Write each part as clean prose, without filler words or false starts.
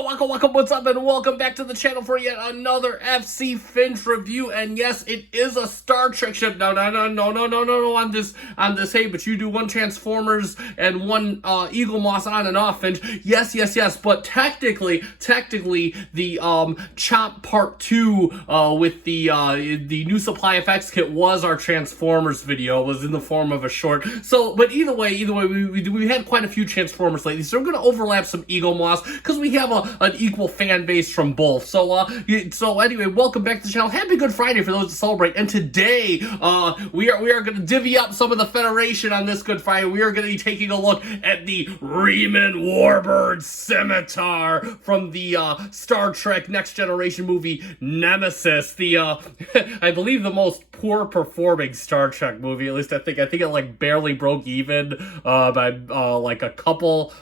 Waka, what's up, and welcome back to the channel for yet another FC Finch review. And yes, it is a Star Trek ship. No, on this, hey, but you do one Transformers and one Eaglemoss on and off, Finch. Yes, but technically, the Chop Part 2 with the new supply effects kit was our Transformers video. It was in the form of a short. So, but either way, we had quite a few Transformers lately, so we're going to overlap some Eaglemoss, because we have an equal fan base from both. So anyway, welcome back to the channel. Happy Good Friday for those to celebrate. And today, we are going to divvy up some of the Federation on this Good Friday. We are going to be taking a look at the Riemann Warbird Scimitar from the Star Trek Next Generation movie Nemesis. The I believe the most poor performing Star Trek movie. At least I think it like barely broke even by like a couple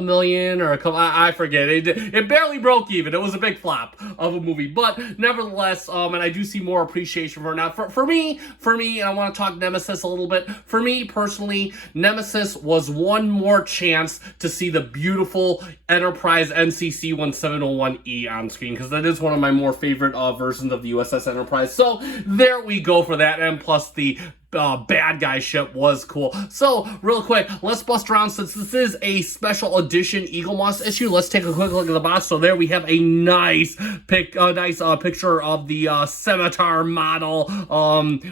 million or a couple. I forget. It barely broke even. It was a big flop of a movie, but nevertheless, and I do see more appreciation for it now. For me, and I want to talk Nemesis a little bit. For me personally, Nemesis was one more chance to see the beautiful Enterprise NCC 1701E on screen, because that is one of my more favorite versions of the USS Enterprise. So there we go for that, and plus the bad guy ship was cool. So real quick, let's bust around. Since this is a special edition Eaglemoss issue, let's take a quick look at the box. So there we have a nice picture of the Scimitar model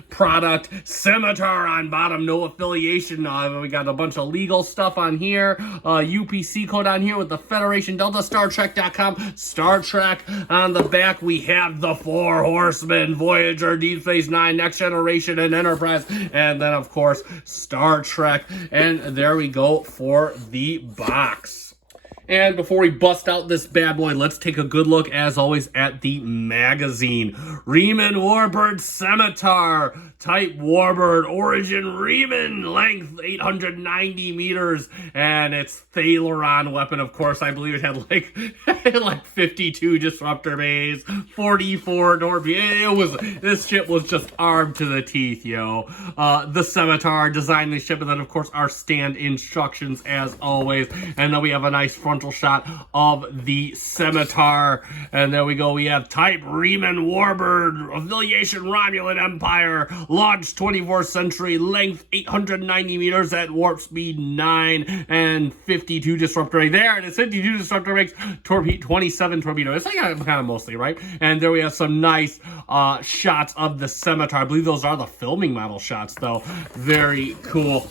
product. Scimitar on bottom, no affiliation. We got a bunch of legal stuff on here, UPC code on here with the Federation Delta, StarTrek.com, Star Trek. On the back we have the Four Horsemen, Voyager, Deep Space Nine, Next Generation, and Enterprise. And then, of course, Star Trek. And there we go for the box. And before we bust out this bad boy, let's take a good look, as always, at the magazine. Riemann Warbird Scimitar, type Warbird, origin Riemann, length 890 meters, and its Thaleron weapon, of course, I believe it had like 52 disruptor bays, 44 torpedoes. This ship was just armed to the teeth, yo. The Scimitar designed the ship, and then, of course, our stand instructions, as always. And then we have a nice frontal shot of the Scimitar, and there we go. We have type Riemann Warbird, affiliation Romulan Empire, launch 24th century, length 890 meters at warp speed 9, and 52 disruptor rate. There it is, 52 disruptor rates, 27 torpedoes. It's like kind of mostly, right? And there we have some nice shots of the Scimitar. I believe those are the filming model shots, though. Very cool.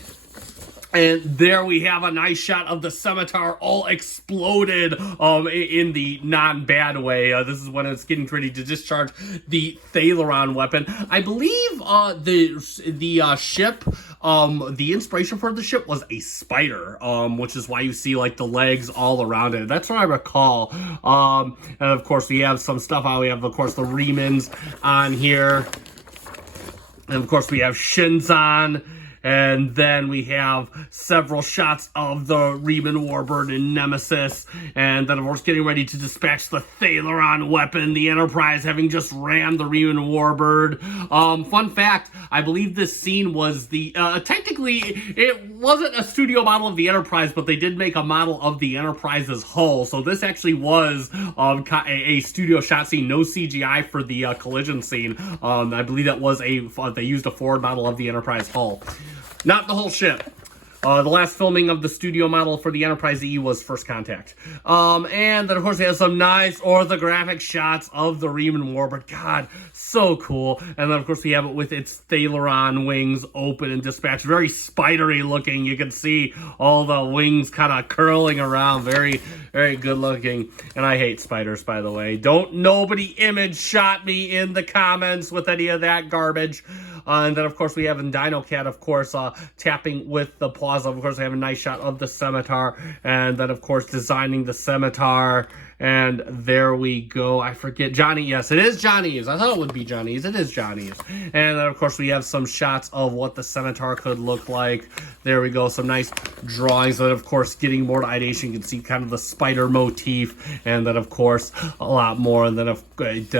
And there we have a nice shot of the Scimitar all exploded in the non-bad way. This is when it's getting ready to discharge the Thaleron weapon. I believe the ship, the inspiration for the ship was a spider, which is why you see like the legs all around it. That's what I recall. And of course we have some stuff out. We have, of course, the Riemanns on here. And of course we have Shinzon. And then we have several shots of the Riemann Warbird in Nemesis. And then, of course, getting ready to dispatch the Thaleron weapon. The Enterprise having just rammed the Riemann Warbird. Fun fact, I believe this scene was the... technically, it wasn't a studio model of the Enterprise, but they did make a model of the Enterprise's hull. So this actually was a studio shot scene. No CGI for the collision scene. I believe that was they used a forward model of the Enterprise hull. Not the whole ship. The last filming of the studio model for the Enterprise E was First Contact. And then, of course, we have some nice orthographic shots of the Riemann Warbird. God, so cool. And then, of course, we have it with its Thaleron wings open and dispatched. Very spidery looking. You can see all the wings kind of curling around. Very, very good looking. And I hate spiders, by the way. Don't nobody image shot me in the comments with any of that garbage. And then, of course, we have in DinoCat, of course, tapping with the Plaza. Of course, we have a nice shot of the Scimitar. And then, of course, designing the Scimitar. And there we go. I forget. Johnny. Yes, it is Johnny's. I thought it would be Johnny's. It is Johnny's. And then, of course, we have some shots of what the Scimitar could look like. There we go. Some nice drawings. And, of course, getting more to ideation, you can see kind of the spider motif. And then, of course, a lot more. And then,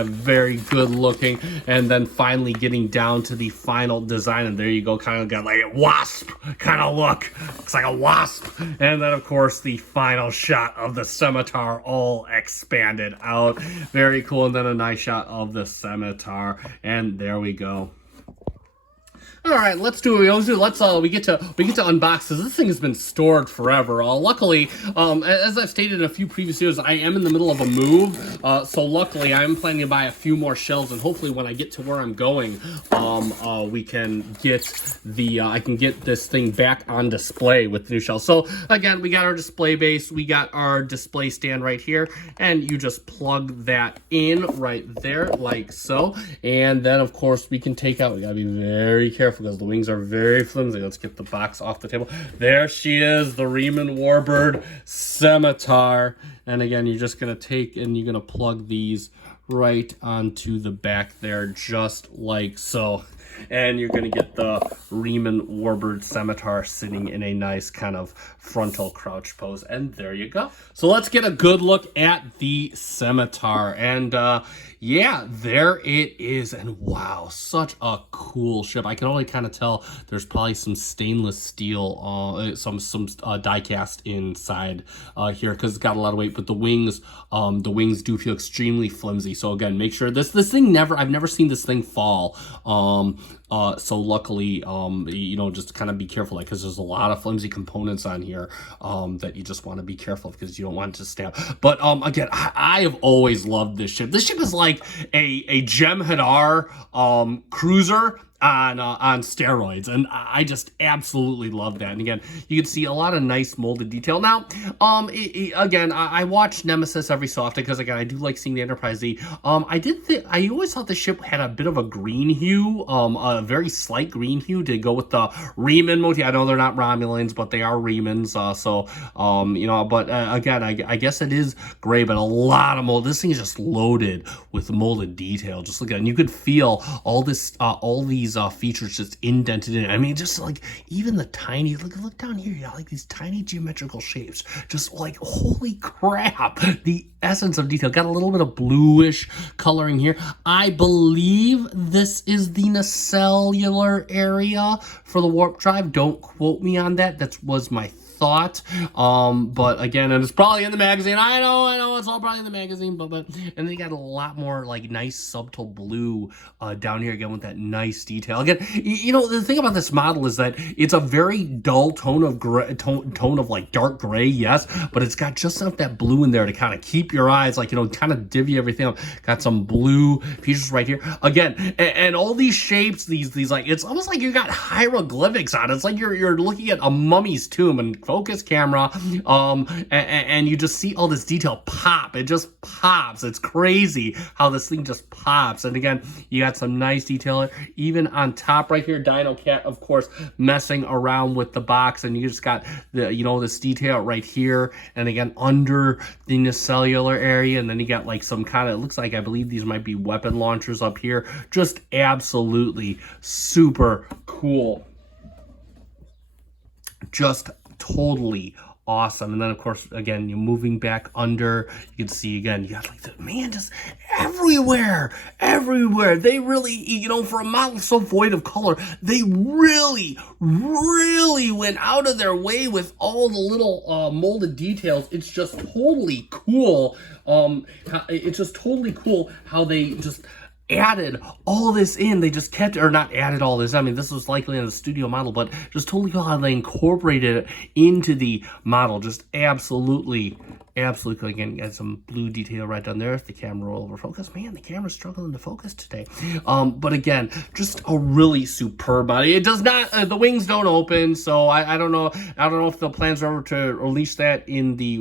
very good looking. And then finally getting down to the final design. And there you go. Kind of got like a wasp kind of look. Looks like a wasp. And then, of course, the final shot of the Scimitar all all expanded out. Very cool. And then a nice shot of the Scimitar. And there we go. All right, let's do what we always do. We get to unbox this. This thing has been stored forever. Luckily, as I've stated in a few previous videos, I am in the middle of a move. So luckily, I'm planning to buy a few more shelves, and hopefully, when I get to where I'm going, we can get the I can get this thing back on display with the new shelves. So again, we got our display base, we got our display stand right here, and you just plug that in right there, like so. And then, of course, we can take out. We gotta be very careful, because the wings are very flimsy. Let's get the box off the table. There she is, the Riemann Warbird Scimitar. And again, you're just gonna take and you're gonna plug these right onto the back there, just like so. And you're going to get the Riemann Warbird Scimitar sitting in a nice kind of frontal crouch pose. And there you go. So let's get a good look at the Scimitar. And yeah, there it is. And wow, such a cool ship. I can only kind of tell there's probably some stainless steel, some die cast inside here, because it's got a lot of weight. But the wings do feel extremely flimsy. So again, make sure this thing I've never seen this thing fall. So luckily, you know, just kind of be careful, because there's a lot of flimsy components on here that you just want to be careful of, because you don't want it to stab. But again, I have always loved this ship. This ship is like a Jem'Hadar cruiser on steroids, and I just absolutely love that. And again, you can see a lot of nice molded detail. Now, again, I watch Nemesis every so often, because again, I do like seeing the Enterprise Z. I always thought the ship had a bit of a green hue, a very slight green hue to go with the Riemann motif. I know they're not Romulans, but they are Riemanns. You know, but again, I guess it is gray, but a lot of mold. This thing is just loaded with molded detail. Just look at it, and you could feel all these features just indented in. I mean, just like even the tiny, look down here, you got like these tiny geometrical shapes, just like, holy crap, the essence of detail. Got a little bit of bluish coloring here. I believe this is the nacelle area for the warp drive. Don't quote me on that. That was my thought. But again, and it's probably in the magazine. I know it's all probably in the magazine, but and then you got a lot more like nice subtle blue down here again with that nice detail. Again, you know, the thing about this model is that it's a very dull tone of gray, tone of like dark gray, yes, but it's got just enough that blue in there to kind of keep your eyes, like, you know, kind of divvy everything up. Got some blue features right here again, and all these shapes, these like, it's almost like you got hieroglyphics on it. It's like you're looking at a mummy's tomb, and focus camera, and you just see all this detail pop. It just pops. It's crazy how this thing just pops. And again, you got some nice detail even on top right here. Dino Cat, of course, messing around with the box, and you just got the, you know, this detail right here, and again under the nacelle area, and then you got like some kind of, it looks like, I believe these might be weapon launchers up here. Just absolutely super cool. Just totally awesome. And then, of course, again, you're moving back under, you can see again, you got like the, man, just everywhere. They really, you know, for a model so void of color, they really went out of their way with all the little molded details. It's just totally cool. It's just totally cool how they just added all this in. They just kept, or not added all this, I mean, this was likely in the studio model, but just totally cool how they incorporated it into the model. Just absolutely again, got some blue detail right down there. If the camera will over focus, man, the camera's struggling to focus today. But again, just a really superb body. It does not, the wings don't open, so I don't know if the plans are ever to release that in the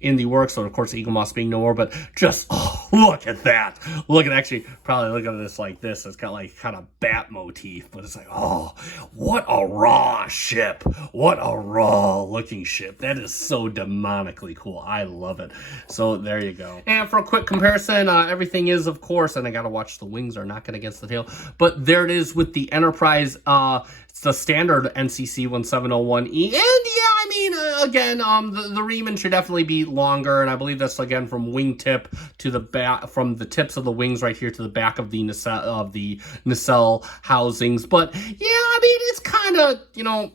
in the works. So of course, Eaglemoss being no more, but just, oh, look at that. Actually, probably look at this like this. It's got like kind of bat motif, but it's like, oh, what a raw ship. What a raw looking ship. That is so demonically cool. I love it. So there you go. And for a quick comparison, everything is, of course, and I gotta watch the wings are knocking against the tail, but there it is with the Enterprise. It's the standard NCC 1701E, and yeah, I mean, again, the Riemann should definitely be longer, and I believe that's again from wingtip to the back, from the tips of the wings right here to the back of the nacelle housings. But yeah, I mean, it's kind of, you know,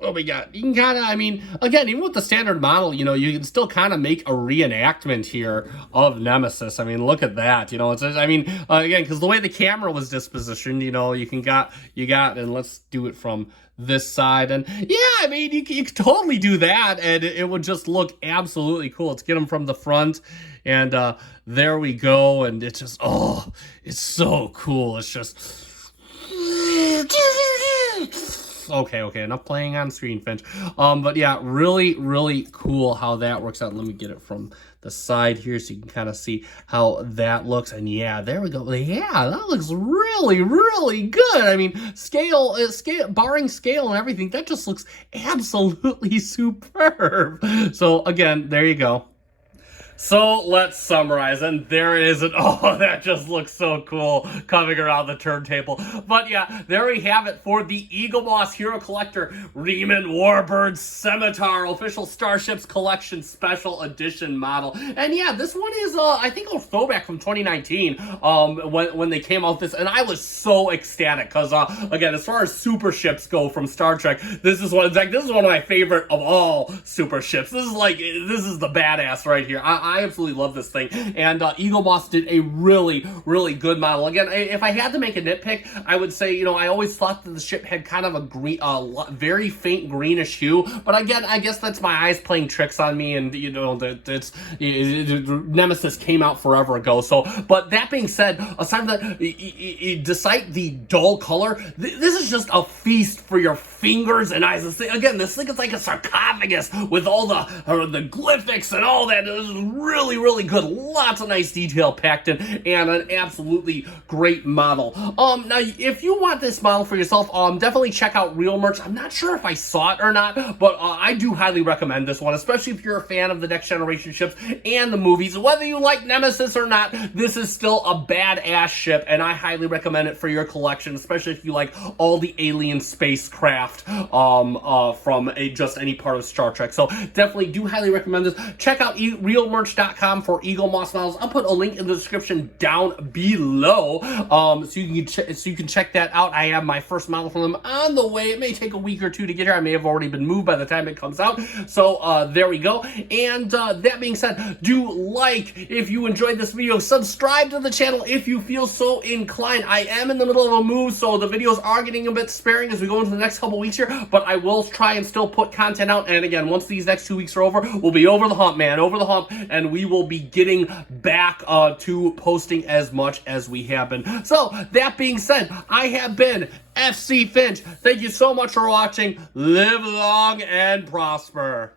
what we got? You can kind of, I mean, again, even with the standard model, you know, you can still kind of make a reenactment here of Nemesis. I mean, look at that. You know, it's, I mean, again, because the way the camera was dispositioned, you know, and let's do it from this side. And yeah, I mean, you could totally do that, and it would just look absolutely cool. Let's get them from the front, and there we go. And it's just, oh, it's so cool. It's just... Okay, enough playing on screen, Finch. But yeah, really cool how that works out. Let me get it from the side here so you can kind of see how that looks. And yeah, there we go. Yeah, that looks really good. I mean, scale, barring scale and everything, that just looks absolutely superb. So again, there you go. So let's summarize, and there it is. Oh, that just looks so cool coming around the turntable. But yeah, there we have it for the Eaglemoss Hero Collector Riemann Warbird Scimitar Official Starships Collection Special Edition model. And yeah, this one is, I think, a throwback from 2019 when they came out with this, and I was so ecstatic because, again, as far as super ships go from Star Trek, this is one of my favorite of all super ships. This is the badass right here. I absolutely love this thing, and Eaglemoss did a really good model. Again, if I had to make a nitpick, I would say, you know, I always thought that the ship had kind of a green, very faint greenish hue, but again, I guess that's my eyes playing tricks on me, and you know, Nemesis came out forever ago. So, but that being said, aside from that, despite the dull color, this is just a feast for your fingers and eyes. Again, this thing is like a sarcophagus with all the glyphics and all that. This is really good. Lots of nice detail packed in, and an absolutely great model. Now, if you want this model for yourself, definitely check out Real Merch. I'm not sure if I saw it or not, but I do highly recommend this one, especially if you're a fan of the Next Generation ships and the movies. Whether you like Nemesis or not, this is still a badass ship, and I highly recommend it for your collection, especially if you like all the alien spacecraft from just any part of Star Trek. So definitely do highly recommend this. Check out realmerch.com for Eaglemoss models. I'll put a link in the description down below, so you can check that out. I have my first model from them on the way. It may take a week or two to get here. I may have already been moved by the time it comes out. So there we go. And that being said, do like if you enjoyed this video. Subscribe to the channel if you feel so inclined. I am in the middle of a move, so the videos are getting a bit sparing as we go into the next couple weeks here, but I will try and still put content out. And again, once these next 2 weeks are over, we'll be over the hump, man, over the hump, and we will be getting back to posting as much as we have been. So that being said, I have been FC Finch. Thank you so much for watching. Live long and prosper.